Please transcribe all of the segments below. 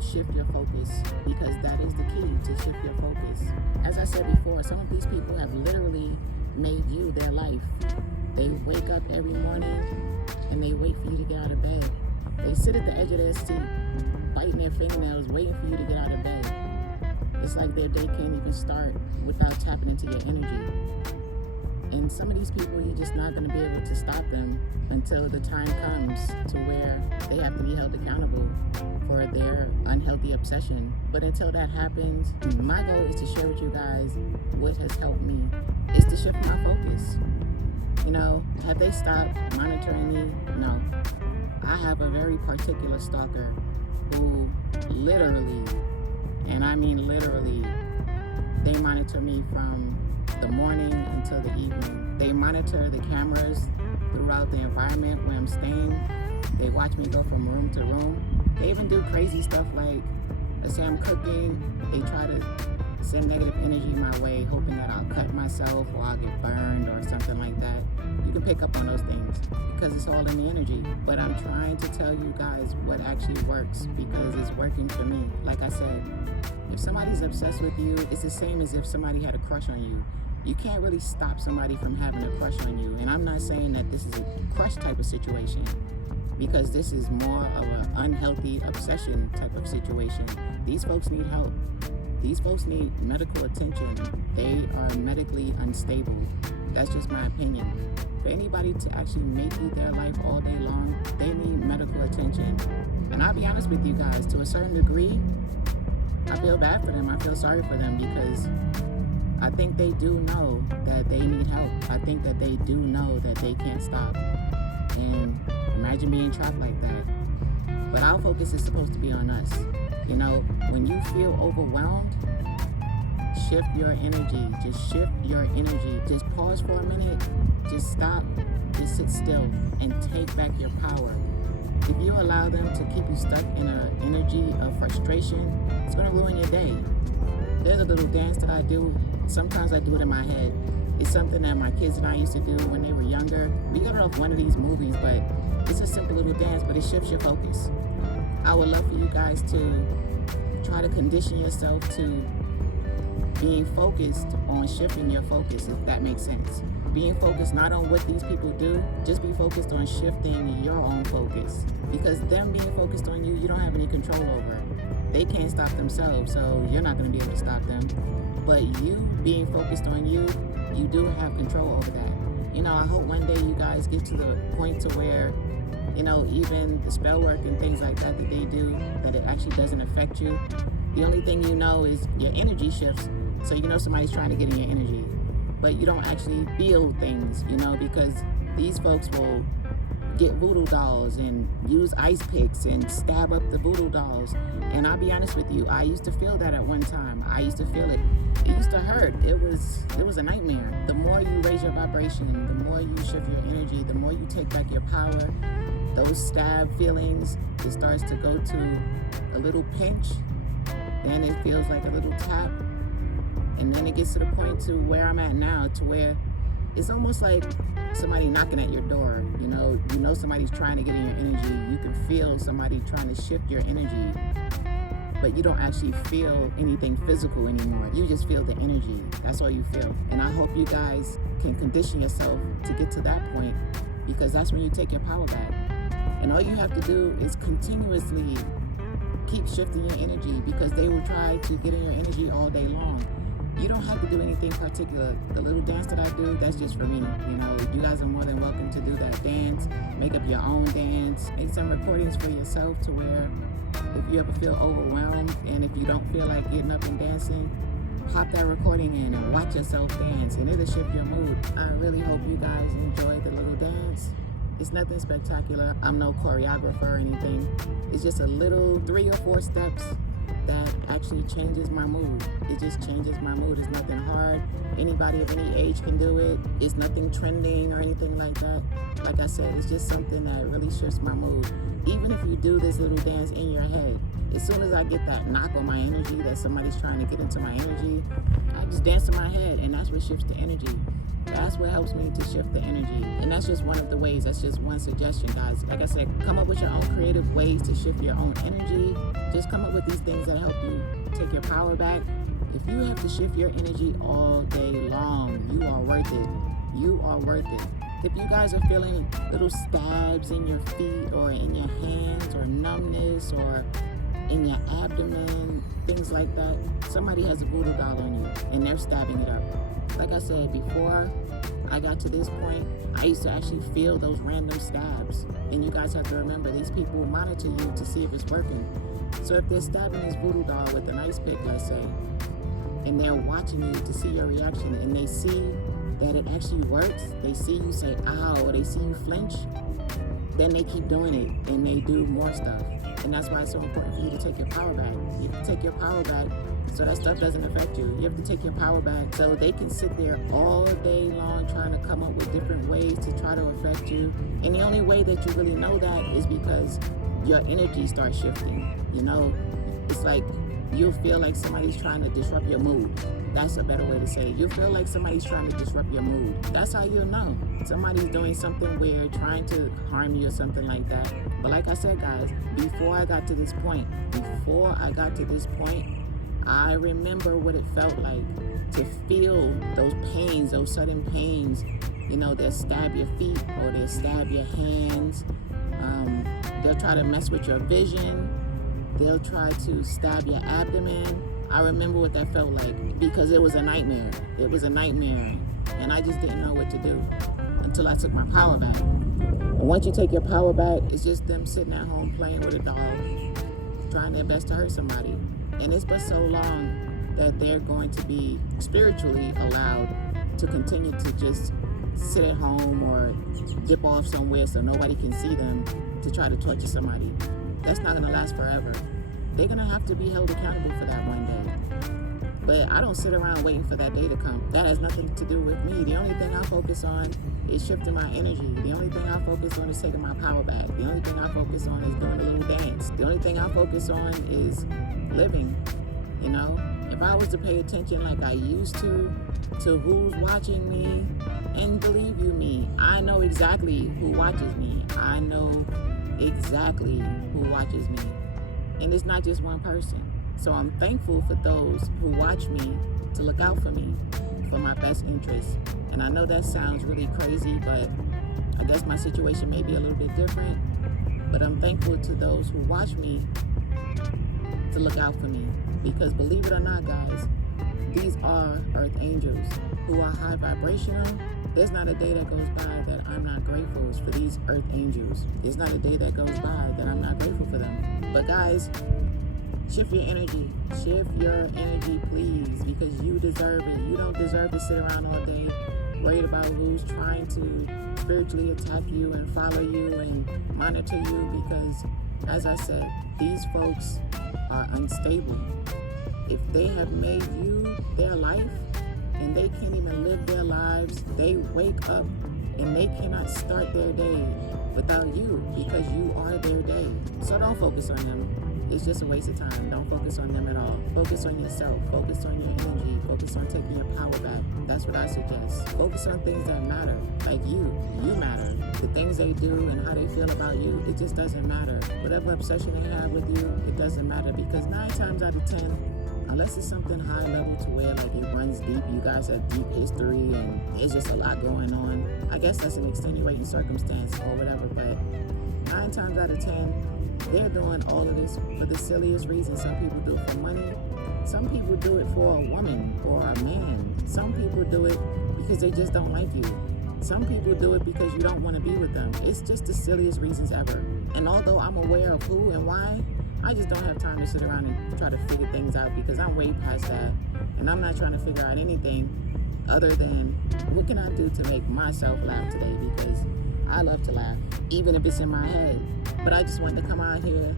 to shift your focus, because that is the key to shift your focus. As I said before, some of these people have literally made you their life. They wake up every morning and they wait for you to get out of bed. They sit at the edge of their seat, biting their fingernails, waiting for you to get out of bed. It's like their day can't even start without tapping into your energy. And some of these people, you're just not going to be able to stop them until the time comes to where they have to be held accountable for their unhealthy obsession. But until that happens, my goal is to share with you guys what has helped me, is to shift my focus. You know, have they stopped monitoring me? No. I have a very particular stalker who literally, and I mean literally, they monitor me from the morning until the evening. They monitor the cameras throughout the environment where I'm staying. They watch me go from room to room. They even do crazy stuff like, let's say I'm cooking, they try to send negative energy my way, hoping that I'll cut myself or I'll get burned or something like that. You can pick up on those things because it's all in the energy. But I'm trying to tell you guys what actually works, because it's working for me. Like I said, if somebody's obsessed with you, it's the same as if somebody had a crush on you. You can't really stop somebody from having a crush on you. And I'm not saying that this is a crush type of situation, because this is more of an unhealthy obsession type of situation. These folks need help. These folks need medical attention. They are medically unstable. That's just my opinion. For anybody to actually make you their life all day long, they need medical attention. And I'll be honest with you guys, to a certain degree, I feel bad for them. I feel sorry for them, because I think they do know that they need help. I think that they do know that they can't stop. And imagine being trapped like that. But our focus is supposed to be on us. You know, when you feel overwhelmed, shift your energy. Just shift your energy. Just pause for a minute. Just stop. Just sit still and take back your power. If you allow them to keep you stuck in an energy of frustration, it's going to ruin your day. There's a little dance that I do. Sometimes I do it in my head. It's something that my kids and I used to do when they were younger. We got it off one of these movies, but it's a simple little dance, but it shifts your focus. I would love for you guys to try to condition yourself to being focused on shifting your focus, if that makes sense. Being focused not on what these people do, just be focused on shifting your own focus. Because them being focused on you, you don't have any control over. They can't stop themselves, so you're not going to be able to stop them. But you being focused on you, you do have control over that. You know, I hope one day you guys get to the point to where, you know, even the spell work and things like that they do, that it actually doesn't affect you. The only thing you know is your energy shifts, so you know somebody's trying to get in your energy. But you don't actually feel things, you know, because these folks will get voodoo dolls and use ice picks and stab up the voodoo dolls. And I'll be honest with you, I used to feel that at one time. I used to feel it. It used to hurt. It was a nightmare. The more you raise your vibration, the more you shift your energy, the more you take back your power, those stab feelings, it starts to go to a little pinch, then it feels like a little tap, and then it gets to the point to where I'm at now, to where it's almost like somebody knocking at your door. You know somebody's trying to get in your energy. You can feel somebody trying to shift your energy, but you don't actually feel anything physical anymore. You just feel the energy. That's all you feel. And I hope you guys can condition yourself to get to that point, because that's when you take your power back. And all you have to do is continuously keep shifting your energy, because they will try to get in your energy all day long. You don't have to do anything particular. The little dance that I do, that's just for me. You know, you guys are more than welcome to do that dance. Make up your own dance. Make some recordings for yourself, to where if you ever feel overwhelmed and if you don't feel like getting up and dancing, pop that recording in and watch yourself dance, and it'll shift your mood. I really hope you guys enjoyed the little dance. It's nothing spectacular. I'm no choreographer or anything. It's just a little 3 or 4 steps that actually changes my mood. It just changes my mood. It's nothing hard. Anybody of any age can do it. It's nothing trending or anything like that. Like I said, it's just something that really shifts my mood. Even if you do this little dance in your head, as soon as I get that knock on my energy that somebody's trying to get into my energy, I just dance in my head, and that's what shifts the energy. That's what helps me to shift the energy. And that's just one of the ways. That's just one suggestion, guys. Like I said, come up with your own creative ways to shift your own energy. Just come up with these things that help you take your power back. If you have to shift your energy all day long, you are worth it. You are worth it. If you guys are feeling little stabs in your feet or in your hands or numbness or in your abdomen, things like that, somebody has a voodoo doll on you and they're stabbing it up. Like I said, before I got to this point, I used to actually feel those random stabs. And you guys have to remember, these people monitor you to see if it's working. So if they're stabbing this voodoo doll with an ice pick, let's say, and they're watching you to see your reaction, and they see that it actually works, they see you say ow, or they see you flinch, then they keep doing it and they do more stuff. And that's why it's so important for you to take your power back. You have to take your power back so that stuff doesn't affect you. You have to take your power back so they can sit there all day long trying to come up with different ways to try to affect you. And the only way that you really know that is because your energy starts shifting. You know, it's like you'll feel like somebody's trying to disrupt your mood. That's a better way to say it. You feel like somebody's trying to disrupt your mood. That's how you'll know. Somebody's doing something weird, trying to harm you or something like that. But like I said, guys, before I got to this point, I remember what it felt like to feel those pains, those sudden pains. You know, they'll stab your feet or they'll stab your hands. They'll try to mess with your vision. They'll try to stab your abdomen. I remember what that felt like because it was a nightmare. It was a nightmare. And I just didn't know what to do until I took my power back. And once you take your power back, it's just them sitting at home playing with a doll, trying their best to hurt somebody. And it's but so long that they're going to be spiritually allowed to continue to just sit at home or dip off somewhere so nobody can see them to try to torture somebody. That's not going to last forever. They're going to have to be held accountable for that one day. But I don't sit around waiting for that day to come. That has nothing to do with me. The only thing I focus on is shifting my energy. The only thing I focus on is taking my power back. The only thing I focus on is doing a little dance. The only thing I focus on is living, you know? If I was to pay attention like I used to who's watching me, and believe you me, I know exactly who watches me. I know exactly who watches me. And it's not just one person. So I'm thankful for those who watch me to look out for me, for my best interests. And I know that sounds really crazy, but I guess my situation may be a little bit different. But I'm thankful to those who watch me to look out for me. Because believe it or not, guys, these are earth angels who are high vibrational. There's not a day that goes by that I'm not grateful for these earth angels. There's not a day that goes by that I'm not grateful for them. But guys, shift your energy. Shift your energy, please, because you deserve it. You don't deserve to sit around all day worried about who's trying to spiritually attack you and follow you and monitor you, because, as I said, these folks are unstable. If they have made you their life, and they can't even live their lives, they wake up and they cannot start their day without you, because you are their day. So don't focus on them. It's just a waste of time. Don't focus on them at all. Focus on yourself. Focus on your energy. Focus on taking your power back. That's what I suggest. Focus on things that matter, like you. You matter. The things they do and how they feel about you, it just doesn't matter. Whatever obsession they have with you, it doesn't matter, because 9 times out of 10, unless it's something high level to where like it runs deep, you guys have deep history and there's just a lot going on. I guess that's an extenuating circumstance or whatever, but 9 times out of 10, they're doing all of this for the silliest reasons. Some people do it for money. Some people do it for a woman or a man. Some people do it because they just don't like you. Some people do it because you don't want to be with them. It's just the silliest reasons ever. And although I'm aware of who and why, I just don't have time to sit around and try to figure things out, because I'm way past that. And I'm not trying to figure out anything other than what can I do to make myself laugh today, because I love to laugh, even if it's in my head. But I just wanted to come out here,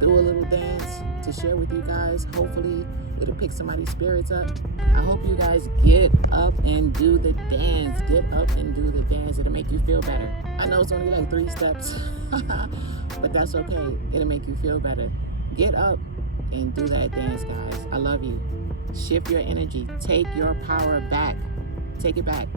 do a little dance to share with you guys. Hopefully it'll pick somebody's spirits up. I hope you guys get up and do the dance. Get up and do the dance. It'll make you feel better. I know it's only like 3 steps, but that's okay. It'll make you feel better. Get up and do that dance, guys. I love you. Shift your energy. Take your power back. Take it back.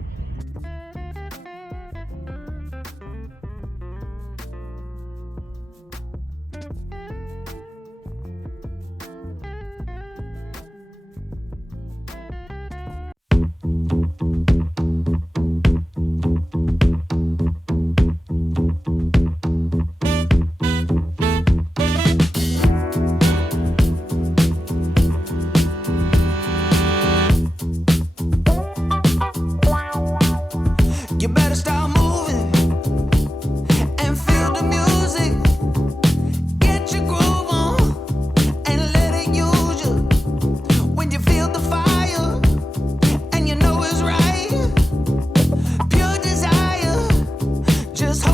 just